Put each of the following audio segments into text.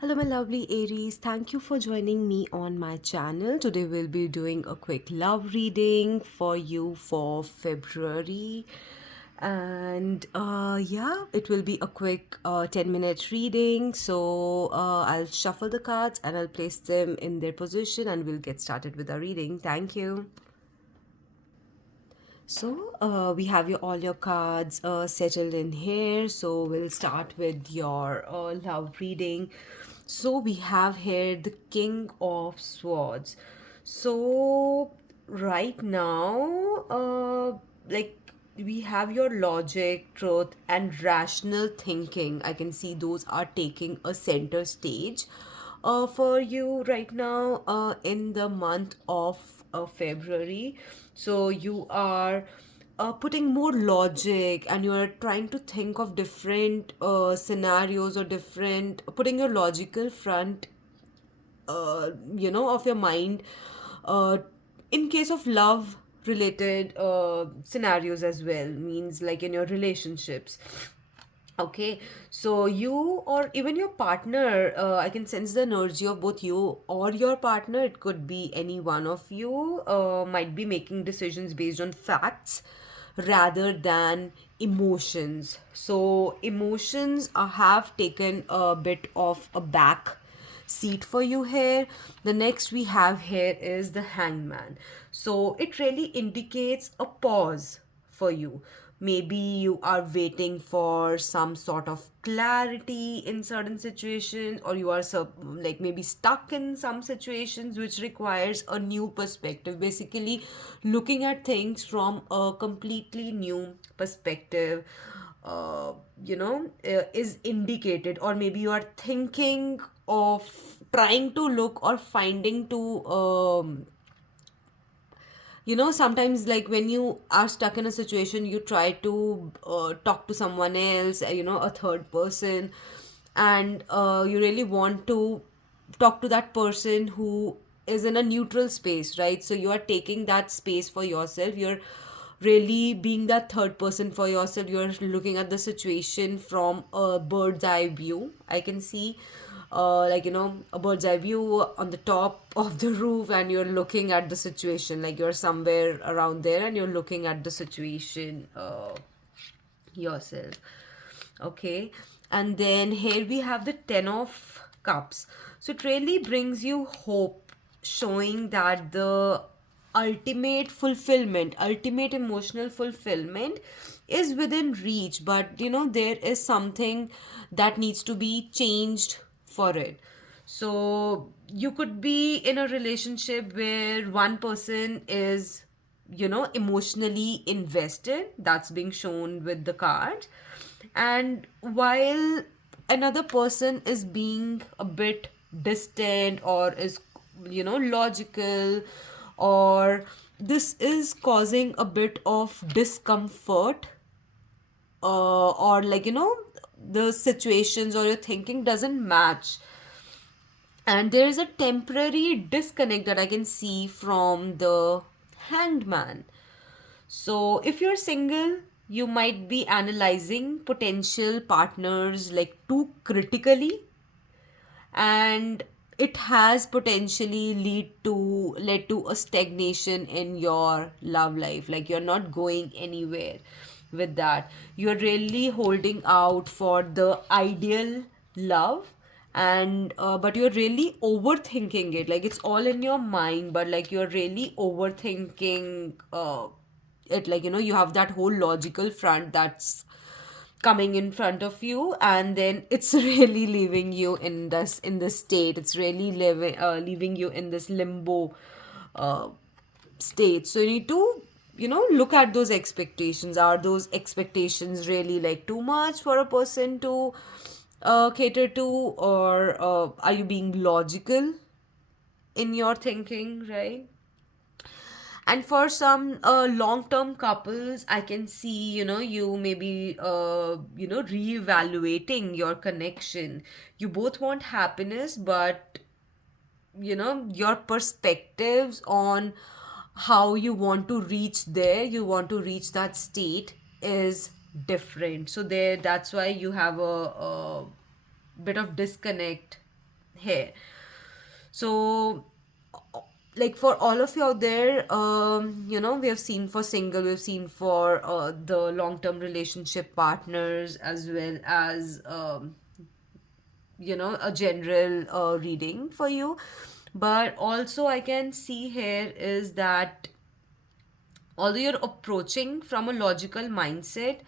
Hello, my lovely Aries. Thank you for joining me on my channel. Today, we'll be doing a quick love reading for you for February. And yeah, it will be a quick 10-minute reading. So I'll shuffle the cards and I'll place them in their position and we'll get started with our reading. Thank you. So we have all your cards settled in here. So we'll start with your love reading. So we have here the King of Swords. So right now, like we have your logic, truth, and rational thinking. I can see those are taking a center stage for you right now in the month of February. So you are putting more logic and you are trying to think of different scenarios or different, putting your logical front of your mind uh, in case of love related scenarios as well, means like in your relationships. Okay, so you or even your partner, I can sense the energy of both you or your partner. It could be any one of you, might be making decisions based on facts rather than emotions. So, emotions have taken a bit of a back seat for you here. The next we have here is the Hangman. So, it really indicates a pause for you. Maybe you are waiting for some sort of clarity in certain situations, or you are like maybe stuck in some situations which requires a new perspective. Basically, looking at things from a completely new perspective. Is indicated, or maybe you are thinking of trying to look or finding to sometimes like when you are stuck in a situation, you try to talk to someone else, a third person, and you really want to talk to that person who is in a neutral space, right? So you are taking that space for yourself. You're really being that third person for yourself. You're looking at the situation from a bird's eye view. I can see a bird's eye view on the top of the roof, and you're looking at the situation, like you're somewhere around there and you're looking at the situation yourself. Okay, and then here we have the Ten of Cups. So it really brings you hope, showing that the ultimate fulfillment, ultimate emotional fulfillment is within reach, but there is something that needs to be changed for it. So you could be in a relationship where one person is emotionally invested, that's being shown with the card, and while another person is being a bit distant or is logical, or this is causing a bit of discomfort, or the situations or your thinking doesn't match, and there is a temporary disconnect that I can see from the Hanged Man. So, if you're single, you might be analyzing potential partners like too critically, and it has potentially led to a stagnation in your love life. Like you're not going anywhere with that. You're really holding out for the ideal love, and but you're really overthinking it. Like it's all in your mind, but like you're really overthinking it. Like you have that whole logical front that's coming in front of you, and then it's really leaving you in this state. It's really leaving you in this limbo uh, state. So you need to look at those expectations. Are those expectations really like too much for a person to cater to, or are you being logical in your thinking, right? And for some long-term couples, I can see, you maybe, reevaluating your connection. You both want happiness, but, your perspectives on how you want to reach there, you want to reach that state is different. So that's why you have a bit of disconnect here. So, like for all of you out there, we have seen for single, we've seen for the long-term relationship partners, as well as a general reading for you. But also, I can see here is that although you're approaching from a logical mindset,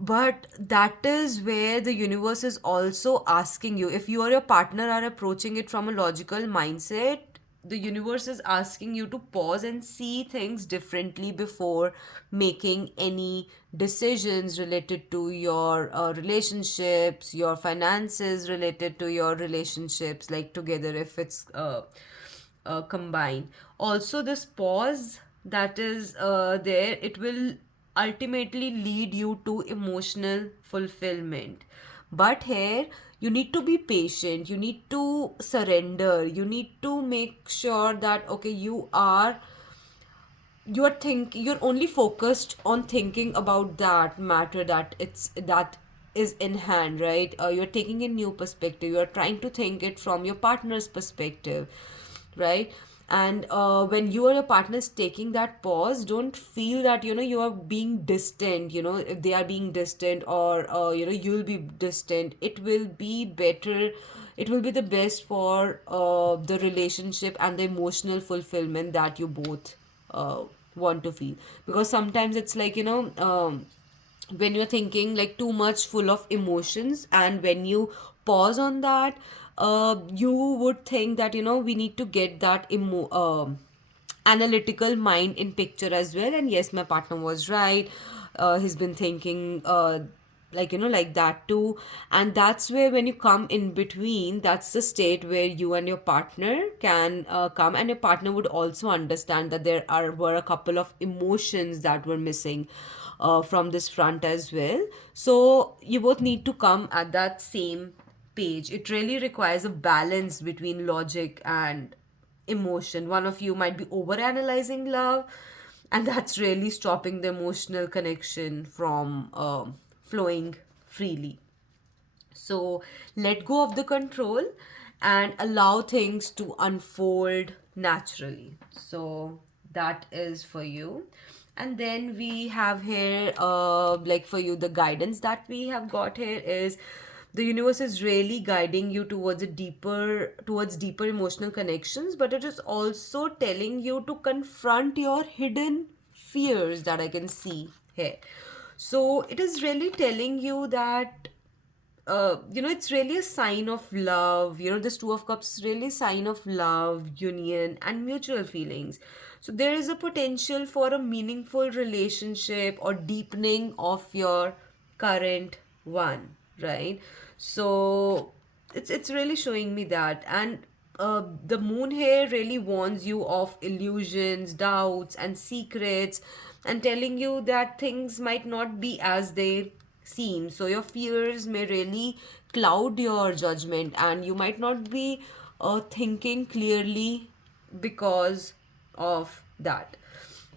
but that is where the universe is also asking you. If you or your partner are approaching it from a logical mindset, the universe is asking you to pause and see things differently before making any decisions related to your relationships, your finances related to your relationships, like together, if it's combined. Also, this pause that is there, it will ultimately lead you to emotional fulfillment. But here, you need to be patient, you need to surrender, you need to make sure that, okay, you're only focused on thinking about that matter, that is in hand, right? You're taking a new perspective, you're trying to think it from your partner's perspective, right? And when you or your partner is taking that pause, don't feel that you are being distant, if they are being distant, or you'll be distant. It will be better, it will be the best for the relationship and the emotional fulfillment that you both uh, want to feel. Because sometimes it's like, when you're thinking like too much full of emotions, and when you pause on that, you would think that we need to get that analytical mind in picture as well. And yes, my partner was right, he's been thinking like that too. And that's where, when you come in between, that's the state where you and your partner can come, and your partner would also understand that were a couple of emotions that were missing from this front as well. So you both need to come at that same page. It really requires a balance between logic and emotion. One of you might be over analyzing love, and that's really stopping the emotional connection from flowing freely. So let go of the control and allow things to unfold naturally. So that is for you. And then we have here, like for you, the guidance that we have got here is the universe is really guiding you towards deeper emotional connections, but it is also telling you to confront your hidden fears that I can see here. So it is really telling you that it's really a sign of love. This Two of Cups is really a sign of love, union, and mutual feelings. So there is a potential for a meaningful relationship or deepening of your current one, right? So it's really showing me that. And the moon here really warns you of illusions, doubts, and secrets, and telling you that things might not be as they seem. So your fears may really cloud your judgment, and you might not be thinking clearly because of that.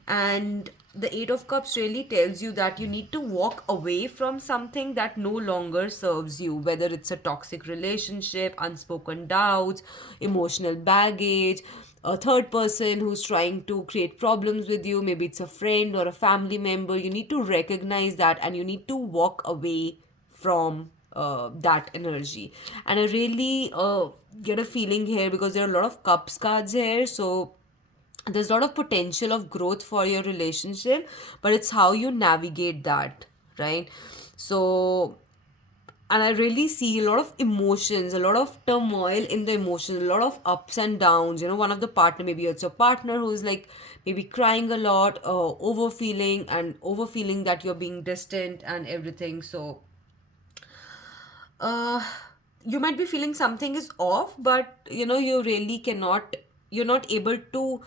And the Eight of Cups really tells you that you need to walk away from something that no longer serves you, whether it's a toxic relationship, unspoken doubts, emotional baggage, a third person who's trying to create problems with you. Maybe it's a friend or a family member. You need to recognize that, and you need to walk away from that energy. And I really get a feeling here, because there are a lot of cups cards here. So there's a lot of potential of growth for your relationship, but it's how you navigate that, right? So, and I really see a lot of emotions, a lot of turmoil in the emotions, a lot of ups and downs. One of the partner, maybe it's your partner who's like maybe crying a lot, overfeeling that you're being distant and everything. So uh, you might be feeling something is off, but you really cannot, you're not able to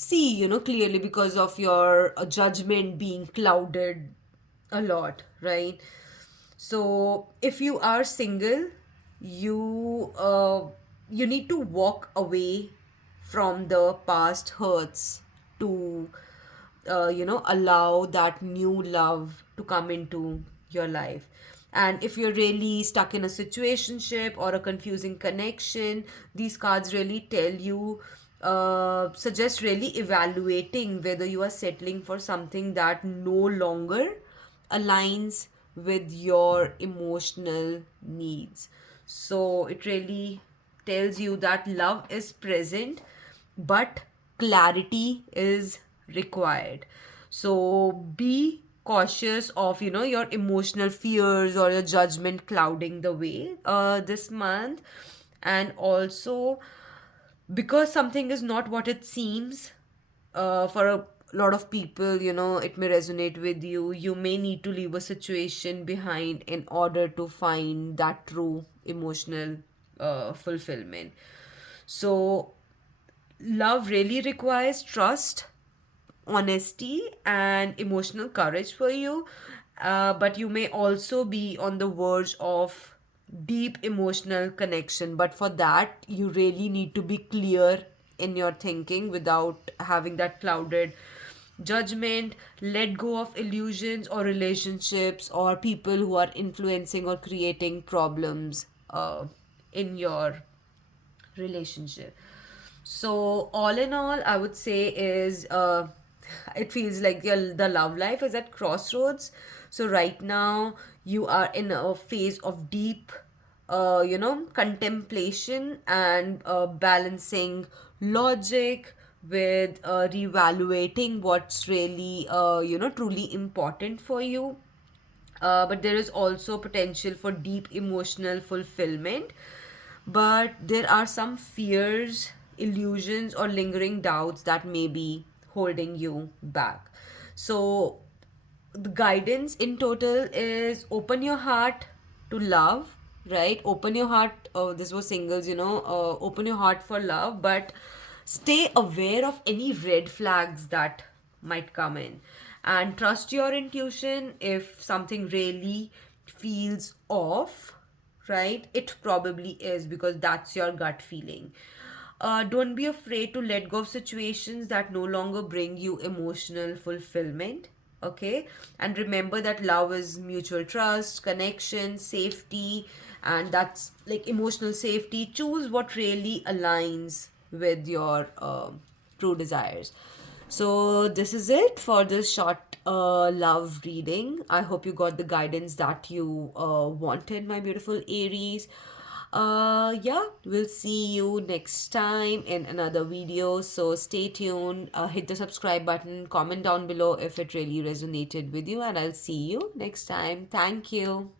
see, clearly, because of your judgment being clouded a lot, right? So if you are single, you you need to walk away from the past hurts to allow that new love to come into your life. And if you're really stuck in a situationship or a confusing connection, these cards really tell you, suggest really evaluating whether you are settling for something that no longer aligns with your emotional needs. So it really tells you that love is present, but clarity is required. So be cautious of, your emotional fears or your judgment clouding the way this month. And also, because something is not what it seems, for a lot of people, it may resonate with you. You may need to leave a situation behind in order to find that true emotional fulfillment. So love really requires trust, honesty, and emotional courage for you. But you may also be on the verge of deep emotional connection. But for that, you really need to be clear in your thinking without having that clouded judgment. Let go of illusions or relationships or people who are influencing or creating problems in your relationship. So all in all, I would say is, it feels like the love life is at crossroads. So right now you are in a phase of deep, contemplation and balancing logic with reevaluating what's really, truly important for you. But there is also potential for deep emotional fulfillment. But there are some fears, illusions, or lingering doubts that may be holding you back. So, the guidance in total is open your heart to love, right? Open your heart. This was singles, open your heart for love, but stay aware of any red flags that might come in, and trust your intuition. If something really feels off, right, it probably is, because that's your gut feeling. Don't be afraid to let go of situations that no longer bring you emotional fulfillment. Okay, and remember that love is mutual trust, connection, safety, and that's like emotional safety. Choose what really aligns with your true desires. So this is it for this short love reading. I hope you got the guidance that you wanted, my beautiful Aries. Yeah, we'll see you next time in another video. So stay tuned, hit the subscribe button, comment down below if it really resonated with you, and I'll see you next time. Thank you.